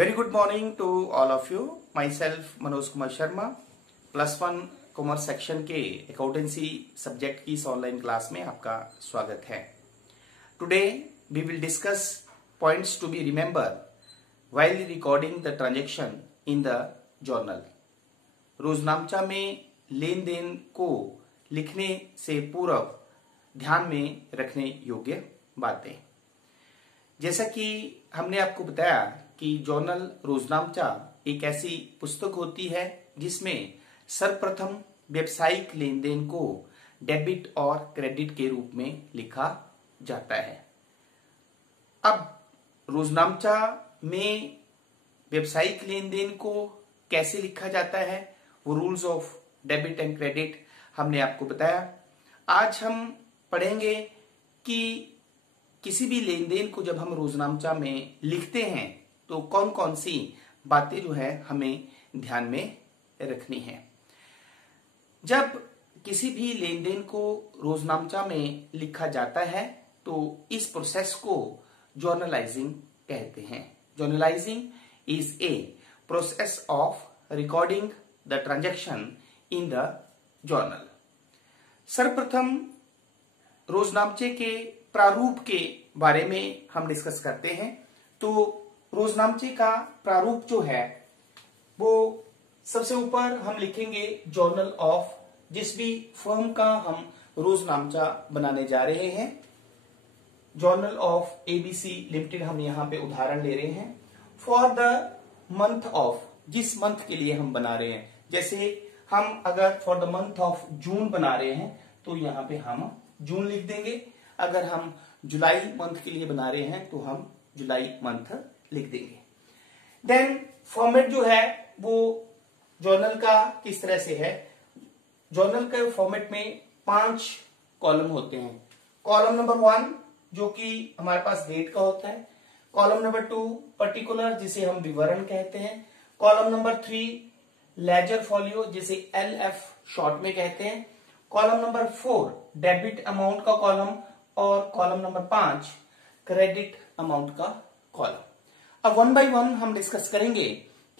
Very good morning to all of you. Myself Manoj Kumar Sharma, +1 commerce section के accountancy subject की इस online class में आपका स्वागत है। Today we will discuss points to be remember while recording the transaction in the journal. रोजनामचा में लेन देन को लिखने से पूर्व ध्यान में रखने योग्य बातें। जैसा कि हमने आपको बताया कि जर्नल रोजनामचा एक ऐसी पुस्तक होती है जिसमें सर्वप्रथम व्यावसायिक लेन देन को डेबिट और क्रेडिट के रूप में लिखा जाता है। अब रोजनामचा में व्यावसायिक लेन देन को कैसे लिखा जाता है, वो rules of debit and credit हमने आपको बताया। आज हम पढ़ेंगे कि किसी भी लेन देन को जब हम रोजनामचा में लिखते हैं तो कौन कौन सी बातें जो है हमें ध्यान में रखनी है। जब किसी भी लेन देन को रोजनामचा में लिखा जाता है तो इस प्रोसेस को जर्नलाइजिंग कहते हैं। Journalising is a process of recording the transaction in the journal. सर्वप्रथम रोजनामचे के प्रारूप के बारे में हम डिस्कस करते हैं। तो रोजनामचे का प्रारूप जो है वो सबसे ऊपर हम लिखेंगे जर्नल ऑफ, जिस भी फर्म का हम रोजनामचा बनाने जा रहे हैं। जर्नल ऑफ एबीसी लिमिटेड हम यहां पे उदाहरण ले रहे हैं। फॉर द मंथ ऑफ, जिस मंथ के लिए हम बना रहे हैं, जैसे हम अगर for the month of June बना रहे हैं तो यहां पे हम जून लिख देंगे। अगर हम जुलाई मंथ के लिए बना रहे हैं तो हम जुलाई मंथ लिख देंगे। देन फॉर्मेट जो है वो जर्नल का किस तरह से है। जर्नल के फॉर्मेट में 5 कॉलम होते हैं। कॉलम नंबर 1 जो कि हमारे पास डेट का होता है। कॉलम नंबर 2 पर्टिकुलर, जिसे हम विवरण कहते हैं। कॉलम नंबर 3 लेजर फॉलियो, जिसे LF शॉर्ट में कहते हैं। कॉलम नंबर 4 डेबिट अमाउंट का कॉलम और कॉलम नंबर 5 क्रेडिट अमाउंट का कॉलम। अब 1 बाय 1 हम डिस्कस करेंगे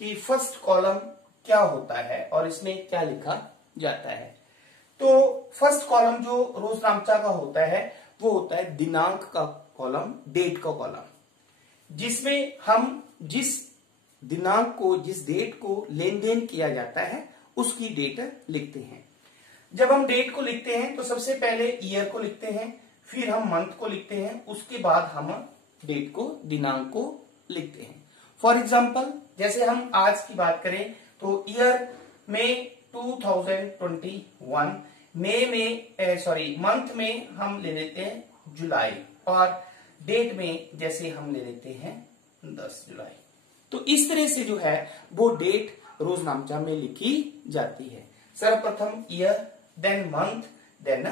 कि फर्स्ट कॉलम क्या होता है और इसमें क्या लिखा जाता है। तो फर्स्ट कॉलम जो रोजनामचा का होता है वो होता है दिनांक का कॉलम, डेट का कॉलम, जिसमें हम जिस दिनांक को, जिस डेट को लेन देन किया जाता है उसकी डेट लिखते हैं। जब हम डेट को लिखते हैं तो सबसे पहले ईयर को लिखते हैं, फिर हम मंथ को लिखते हैं, उसके बाद हम डेट को, दिनांक को लिखते हैं। फॉर एग्जाम्पल जैसे हम आज की बात करें तो ईयर में 2021, मंथ में हम ले लेते हैं जुलाई और डेट में जैसे हम ले लेते हैं 10 जुलाई। तो इस तरह से जो है वो डेट रोजनामचा में लिखी जाती है। सर्वप्रथम year, then month, then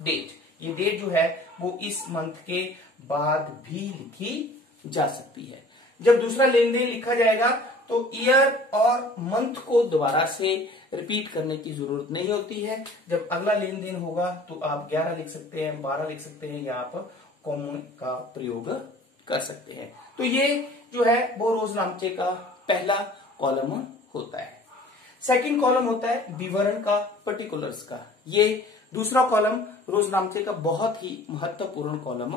date. ये डेट जो है वो इस मंथ के बाद भी लिखी जा सकती है। जब दूसरा लेन देन लिखा जाएगा तो ईयर और मंथ को दोबारा से रिपीट करने की जरूरत नहीं होती है। जब अगला लेन देन होगा तो आप 11 लिख सकते हैं, 12 लिख सकते हैं, या आप कॉमा का प्रयोग कर सकते हैं। तो ये जो है वो रोजनामचे का पहला कॉलम होता है। सेकंड कॉलम होता है विवरण का, पर्टिकुलर्स का। ये दूसरा कॉलम रोजनामचे का बहुत ही महत्वपूर्ण कॉलम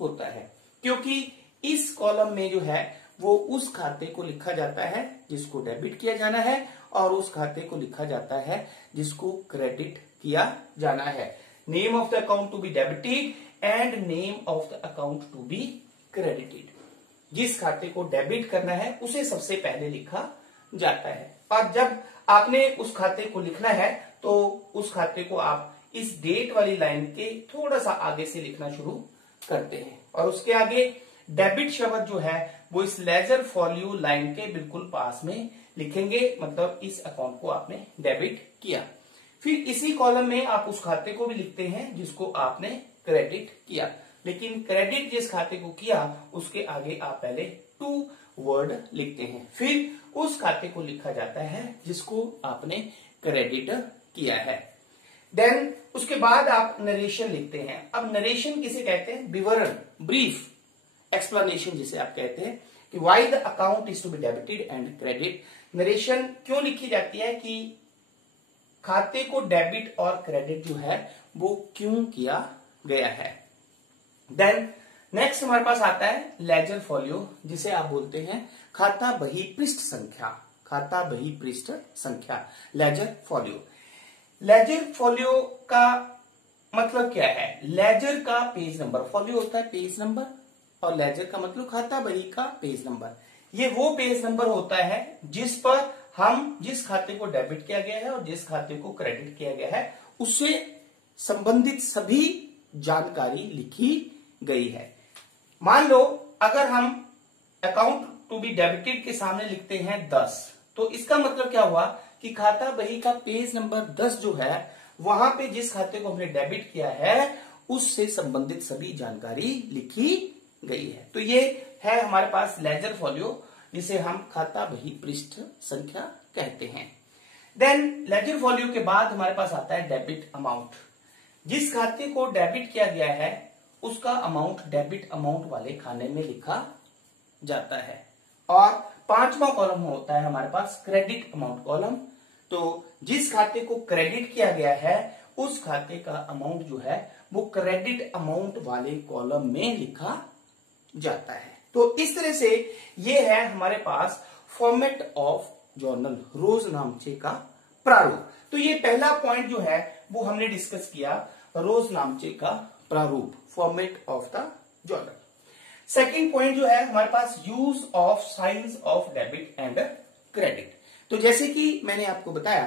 होता है, क्योंकि इस कॉलम में जो है वो उस खाते को लिखा जाता है जिसको डेबिट किया जाना है और उस खाते को लिखा जाता है जिसको क्रेडिट किया जाना है। Name of the account to be debited and name of the account to be credited. जिस खाते को डेबिट करना है उसे सबसे पहले लिखा जाता है, और जब आपने उस खाते को लिखना है तो उस खाते को आप इस डेट वाली लाइन के थोड़ा सा आगे से लिखना शुरू करते हैं, और उसके आगे डेबिट शब्द जो है वो इस लेजर फॉलियो लाइन के बिल्कुल पास में लिखेंगे, मतलब इस अकाउंट को आपने डेबिट किया। फिर इसी कॉलम में आप उस खाते को भी लिखते हैं जिसको आपने क्रेडिट किया, लेकिन क्रेडिट जिस खाते को किया उसके आगे आप पहले 2 वर्ड लिखते हैं, फिर उस खाते को लिखा जाता है जिसको आपने क्रेडिट किया है। देन उसके बाद आप नरेशन लिखते हैं। अब नरेशन किसे कहते हैं? विवरण, ब्रीफ एक्सप्लेनेशन जिसे आप कहते हैं। कि why the account is to be debited and credit. Narration क्यों लिखी जाती है कि खाते को डेबिट और क्रेडिट जो है वो क्यों किया गया है। देन नेक्स्ट हमारे पास आता है लेजर फोलियो, जिसे आप बोलते हैं खाता बही पृष्ठ संख्या। खाता बही पृष्ठ संख्या, लेजर फोलियो। लेजर फोलियो का मतलब क्या है? लेजर का पेज नंबर, फोलियो होता है पेज नंबर, और लेजर का मतलब खाता बही का पेज नंबर। ये वो पेज नंबर होता है जिस पर हम जिस खाते को डेबिट किया गया है और जिस खाते को क्रेडिट किया गया है उससे संबंधित सभी जानकारी लिखी गई है। मान लो अगर हम अकाउंट टू बी डेबिटेड के सामने लिखते हैं 10, तो इसका मतलब क्या हुआ कि खाता बही का पेज नंबर 10 जो है वहां पे जिस खाते को हमने डेबिट किया है उससे संबंधित सभी जानकारी लिखी गई है। तो ये है हमारे पास लेजर फोलियो, जिसे हम खाता बही पृष्ठ संख्या कहते हैं। देन लेजर फोलियो के बाद हमारे पास आता है डेबिट अमाउंट। जिस खाते को डेबिट किया गया है उसका अमाउंट डेबिट अमाउंट वाले खाने में लिखा जाता है। और 5वां कॉलम होता है हमारे पास क्रेडिट अमाउंट कॉलम। तो जिस खाते को क्रेडिट किया गया है उस खाते का अमाउंट जो है वो क्रेडिट अमाउंट वाले कॉलम में लिखा जाता है। तो इस तरह से ये है हमारे पास फॉर्मेट ऑफ जर्नल, रोजनामचे का प्रारूप। तो ये पहला पॉइंट जो है वो हमने डिस्कस किया, रोजनामचे का प्रारूप, format of the journal. Second point जो है हमारे पास use of signs of debit and credit. तो जैसे कि मैंने आपको बताया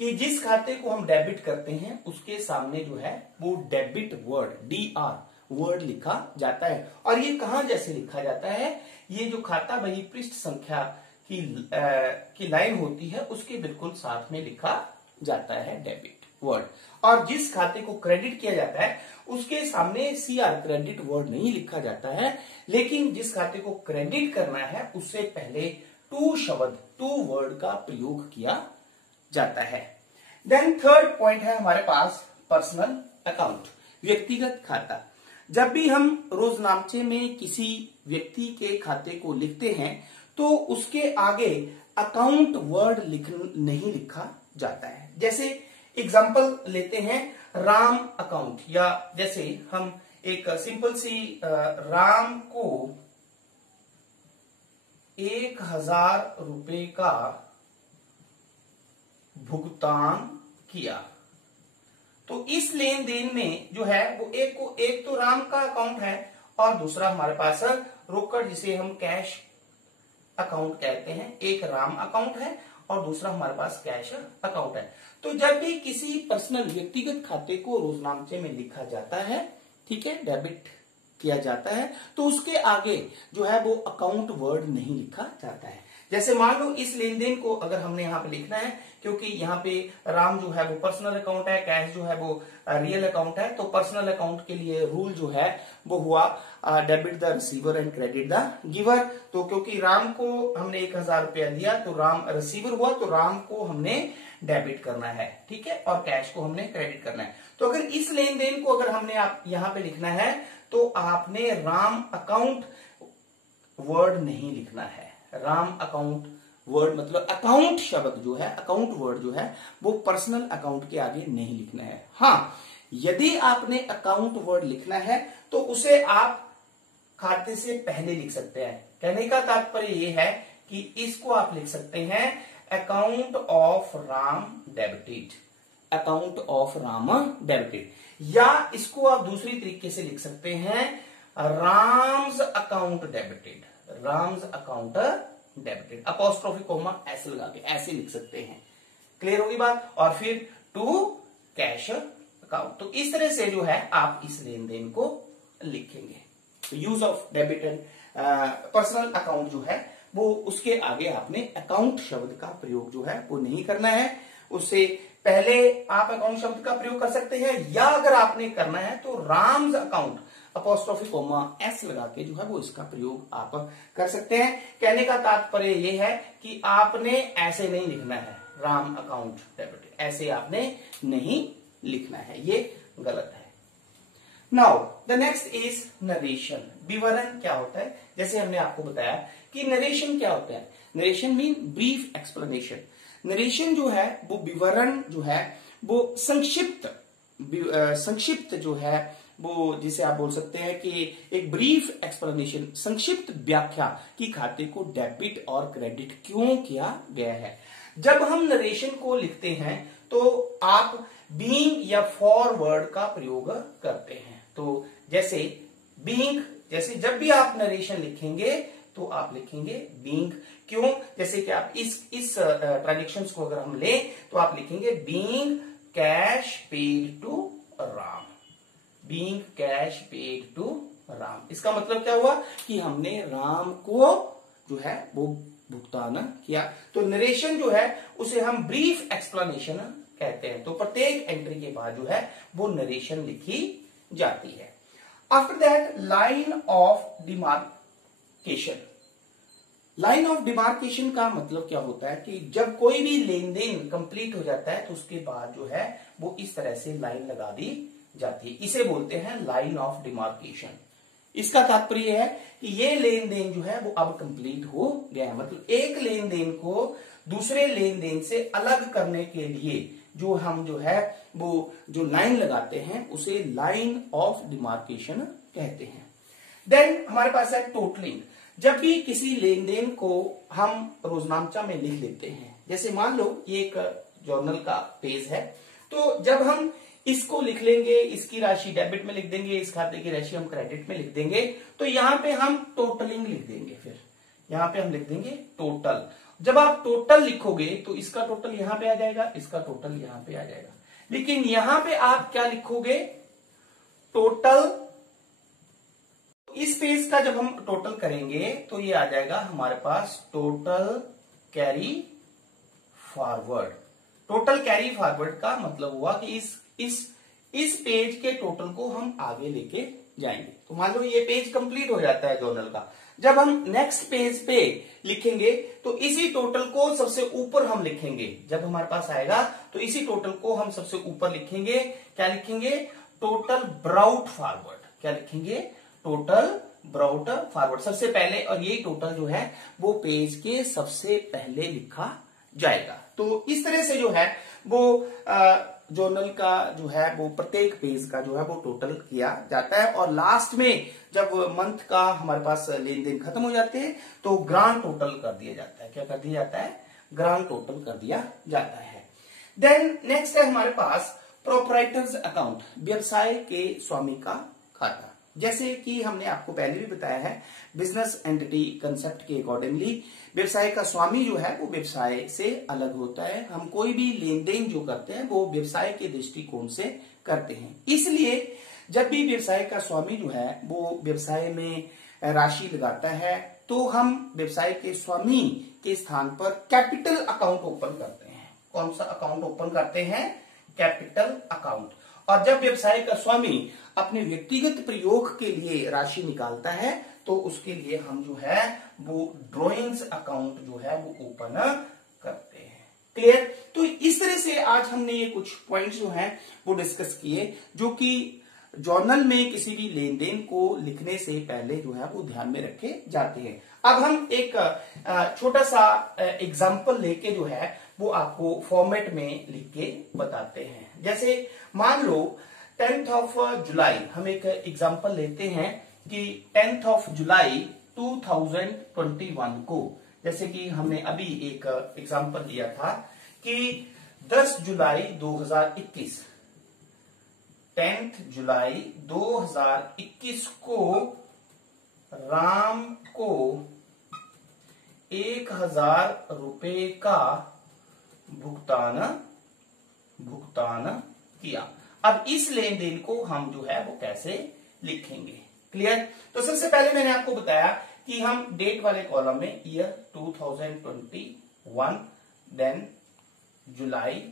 कि जिस खाते को हम डेबिट करते हैं उसके सामने जो है वो डेबिट वर्ड, DR वर्ड लिखा जाता है। और ये कहां जैसे लिखा जाता है? ये जो खाता बही पृष्ठ संख्या की लाइन होती है उसके बिल्कुल साथ में लिखा जाता है डेबिट वर्ड। और जिस खाते को क्रेडिट किया जाता है उसके सामने CR क्रेडिट वर्ड नहीं लिखा जाता है, लेकिन जिस खाते को क्रेडिट करना है उससे पहले टू शब्द, टू वर्ड का प्रयोग किया जाता है। देन थर्ड पॉइंट है हमारे पास पर्सनल अकाउंट, व्यक्तिगत खाता। जब भी हम रोजनामचे में किसी व्यक्ति के खाते को लिखते हैं तो उसके आगे अकाउंट वर्ड नहीं लिखा जाता है। जैसे एग्जांपल लेते हैं राम अकाउंट, या जैसे हम एक सिंपल सी राम को 1000 रुपए का भुगतान किया। तो इस लेन देन में जो है वो एक तो राम का अकाउंट है और दूसरा हमारे पास रोकड़, जिसे हम कैश अकाउंट कहते हैं। एक राम अकाउंट है और दूसरा हमारे पास कैश अकाउंट है। तो जब भी किसी पर्सनल व्यक्तिगत खाते को रोजनामचे में लिखा जाता है, ठीक है, डेबिट किया जाता है, तो उसके आगे जो है वो अकाउंट वर्ड नहीं लिखा जाता है। जैसे मान लो इस लेन देन को अगर हमने यहाँ पे लिखना है, क्योंकि यहाँ पे राम जो है वो पर्सनल अकाउंट है, कैश जो है वो रियल अकाउंट है, तो पर्सनल अकाउंट के लिए रूल जो है वो हुआ debit the receiver and credit the giver. तो क्योंकि राम को हमने 1000 रुपया दिया तो राम रिसीवर हुआ, तो राम को हमने डेबिट करना है, ठीक है, और कैश को हमने क्रेडिट करना है। तो अगर इस लेन देन को अगर हमने आप यहाँ पे लिखना है तो आपने राम अकाउंट वर्ड नहीं लिखना है। राम अकाउंट वर्ड मतलब अकाउंट शब्द जो है, अकाउंट वर्ड जो है वो पर्सनल अकाउंट के आगे नहीं लिखना है। हाँ, यदि आपने अकाउंट वर्ड लिखना है तो उसे आप खाते से पहले लिख सकते हैं। कहने का तात्पर्य यह है कि इसको आप लिख सकते हैं account of Ram debited, account of Ram debited, या इसको आप दूसरी तरीके से लिख सकते हैं Ram's account debited, Ram's account debited, apostrophe comma ऐसे लगा के ऐसे लिख सकते हैं। क्लियर होगी बात? और फिर टू कैश अकाउंट। तो इस तरह से जो है आप इस लेन देन को लिखेंगे। तो use of debit and personal account जो है वो उसके आगे आपने अकाउंट शब्द का प्रयोग जो है वो नहीं करना है। उससे पहले आप अकाउंट शब्द का प्रयोग कर सकते हैं, या अगर आपने करना है तो Ram's account apostrophe comma S लगा के जो है वो इसका प्रयोग आप कर सकते हैं। कहने का तात्पर्य ये है कि आपने ऐसे नहीं लिखना है राम अकाउंट डेबिट, ऐसे आपने नहीं लिखना है, ये गलत है। Now the next is narration. विवरण क्या होता है? जैसे हमने आपको बताया कि नरेशन क्या होता है। Narration mean brief explanation. Narration जो है वो विवरण जो है वो संक्षिप्त जो है वो, जिसे आप बोल सकते हैं कि एक ब्रीफ एक्सप्लेनेशन, संक्षिप्त व्याख्या कि खाते को डेबिट और क्रेडिट क्यों किया गया है। जब हम नरेशन को लिखते हैं तो आप बीइंग या फॉर वर्ड का प्रयोग करते हैं। तो जैसे बीइंग, जैसे जब भी आप नरेशन लिखेंगे तो आप लिखेंगे बीइंग। क्यों? जैसे कि आप इस ट्रांजेक्शंस को अगर हम लें तो आप लिखेंगे being cash paid to Ram. Being cash paid to Ram, इसका मतलब क्या हुआ कि हमने राम को जो है वो भुगतान किया। तो नरेशन जो है उसे हम ब्रीफ एक्सप्लेनेशन कहते हैं। तो प्रत्येक एंट्री के बाद जो है वो नरेशन लिखी जाती है। After that line of demarcation. Line of demarcation का मतलब क्या होता है कि जब कोई भी लेन देन कंप्लीट हो जाता है तो उसके बाद जो है वो इस तरह से लाइन लगा दी जाती है। इसे बोलते हैं लाइन ऑफ डिमार्केशन। इसका तात्पर्य है कि ये लेन देन जो है वो अब कंप्लीट हो गया है। मतलब एक लेन देन को दूसरे लेन देन से अलग करने के लिए जो हम जो है वो जो लाइन लगाते हैं उसे लाइन ऑफ डिमार्केशन कहते हैं। देन हमारे पास है टोटलिंग। जब भी किसी लेन देन को हम रोजनामचा में लिख लेते हैं, जैसे मान लो ये एक जर्नल का पेज है, तो जब हम इसको लिख लेंगे, इसकी राशि डेबिट में लिख देंगे, इस खाते की राशि हम क्रेडिट में लिख देंगे, तो यहां पे हम टोटलिंग लिख देंगे। फिर यहां पे हम लिख देंगे टोटल। जब आप टोटल लिखोगे तो इसका टोटल यहां पे आ जाएगा, इसका टोटल यहां पे आ जाएगा। लेकिन यहां पे आप क्या लिखोगे? टोटल। इस पेज का जब हम टोटल करेंगे तो ये आ जाएगा हमारे पास total carry forward. Total carry forward का मतलब हुआ कि इस पेज के टोटल को हम आगे लेके जाएंगे। तो मान लो ये पेज कंप्लीट हो जाता है जर्नल का, जब हम नेक्स्ट पेज पे लिखेंगे तो इसी टोटल को सबसे ऊपर हम लिखेंगे। जब हमारे पास आएगा तो इसी टोटल को हम सबसे ऊपर लिखेंगे। क्या लिखेंगे? Total brought forward. क्या लिखेंगे? टोटल ब्राउट फॉरवर्ड सबसे पहले, और ये टोटल जो है वो पेज के सबसे पहले लिखा जाएगा। तो इस तरह से जो है वो जर्नल का जो है वो प्रत्येक पेज का जो है वो टोटल किया जाता है। और लास्ट में जब मंथ का हमारे पास लेन देन खत्म हो जाते हैं तो ग्रांड टोटल कर दिया जाता है। क्या कर दिया जाता है? ग्रांड टोटल कर दिया जाता है। देन नेक्स्ट है हमारे पास प्रोप्राइटर्स अकाउंट, व्यवसाय के स्वामी का खाता। जैसे कि हमने आपको पहले भी बताया है, बिजनेस एंटिटी कंसेप्ट के अकॉर्डिंगली व्यवसाय का स्वामी जो है वो व्यवसाय से अलग होता है। हम कोई भी लेन देन जो करते हैं वो व्यवसाय के दृष्टिकोण से करते हैं। इसलिए जब भी व्यवसाय का स्वामी जो है वो व्यवसाय में राशि लगाता है तो हम व्यवसाय के स्वामी के स्थान पर कैपिटल अकाउंट ओपन करते हैं। कौन सा अकाउंट ओपन करते हैं? Capital account. और जब व्यवसाय का स्वामी अपने व्यक्तिगत प्रयोग के लिए राशि निकालता है तो उसके लिए हम जो है वो ड्रॉइंग्स अकाउंट जो है वो ओपन करते हैं। क्लियर? तो इस तरह से आज हमने ये कुछ पॉइंट्स जो हैं वो डिस्कस किए, जो कि जर्नल में किसी भी लेन देन को लिखने से पहले जो है वो ध्यान में रखे जाते हैं। अब हम एक छोटा सा एग्जाम्पल लेके जो है वो आपको फॉर्मेट में लिख के बताते हैं। जैसे मान लो 10th ऑफ जुलाई, हम एक एग्जाम्पल लेते हैं कि 10th ऑफ जुलाई 2021 को, जैसे कि हमने अभी एक एग्जाम्पल लिया था कि 10 जुलाई 2021, 10th जुलाई 2021 को राम को 1000 रुपए का भुगतान किया। अब इस लेन देन को हम जो है वो कैसे लिखेंगे? क्लियर? तो सबसे पहले मैंने आपको बताया कि हम डेट वाले कॉलम में ईयर 2021, देन जुलाई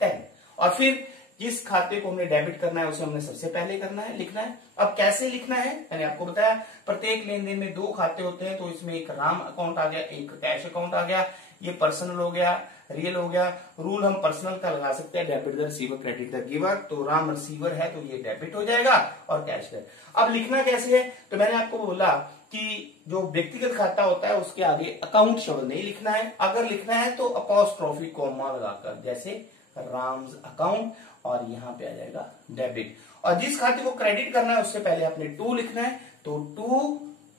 10, और फिर जिस खाते को हमने डेबिट करना है उसे हमने सबसे पहले लिखना है। अब कैसे लिखना है मैंने आपको बताया। प्रत्येक लेन देन में दो खाते होते हैं, तो इसमें एक राम अकाउंट आ गया, एक कैश अकाउंट आ गया। ये पर्सनल हो गया, रियल हो गया। रूल हम पर्सनल का लगा सकते हैं, debit the receiver credit the giver. तो राम रिसीवर है तो ये डेबिट हो जाएगा और कैश है। अब लिखना कैसे है, तो मैंने आपको बोला कि जो व्यक्तिगत खाता होता है उसके आगे अकाउंट शब्द नहीं लिखना है। अगर लिखना है तो अपॉस्ट्रोफी कॉमा लगाकर, जैसे राम्स अकाउंट, और यहां पे आ जाएगा डेबिट। और जिस खाते को क्रेडिट करना है उससे पहले आपने टू लिखना है, तो टू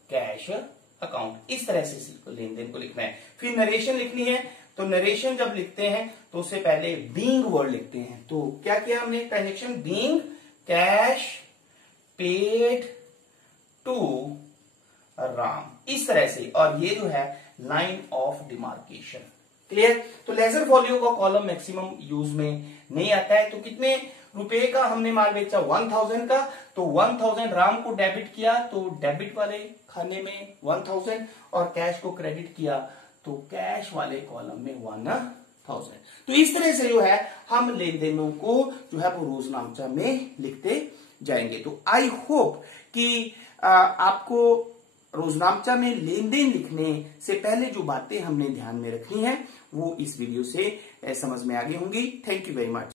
कैश अकाउंट। इस तरह से लेन देन को लिखना है। फिर नरेशन लिखनी है, तो नरेशन जब लिखते हैं तो उससे पहले बीइंग वर्ड लिखते हैं। तो क्या किया हमने, transaction being cash paid to Ram, इस तरह से। और ये जो है लाइन ऑफ डिमार्केशन। क्लियर। तो लेजर फॉलियो का कॉलम मैक्सिमम यूज में नहीं आता है। तो कितने रुपए का हमने माल बेचा, 1000 का, तो 1000 राम को डेबिट किया तो डेबिट वाले खाने में 1000, और कैश को क्रेडिट किया तो कैश वाले कॉलम में 1000। तो इस तरह से जो है हम लेन देनों को जो है वो रोजनामचा में लिखते जाएंगे। तो आई होप कि आपको रोजनामचा में लेन देन लिखने से पहले जो बातें हमने ध्यान में रखनी है वो इस वीडियो से समझ में आ गई होंगी। Thank you very much.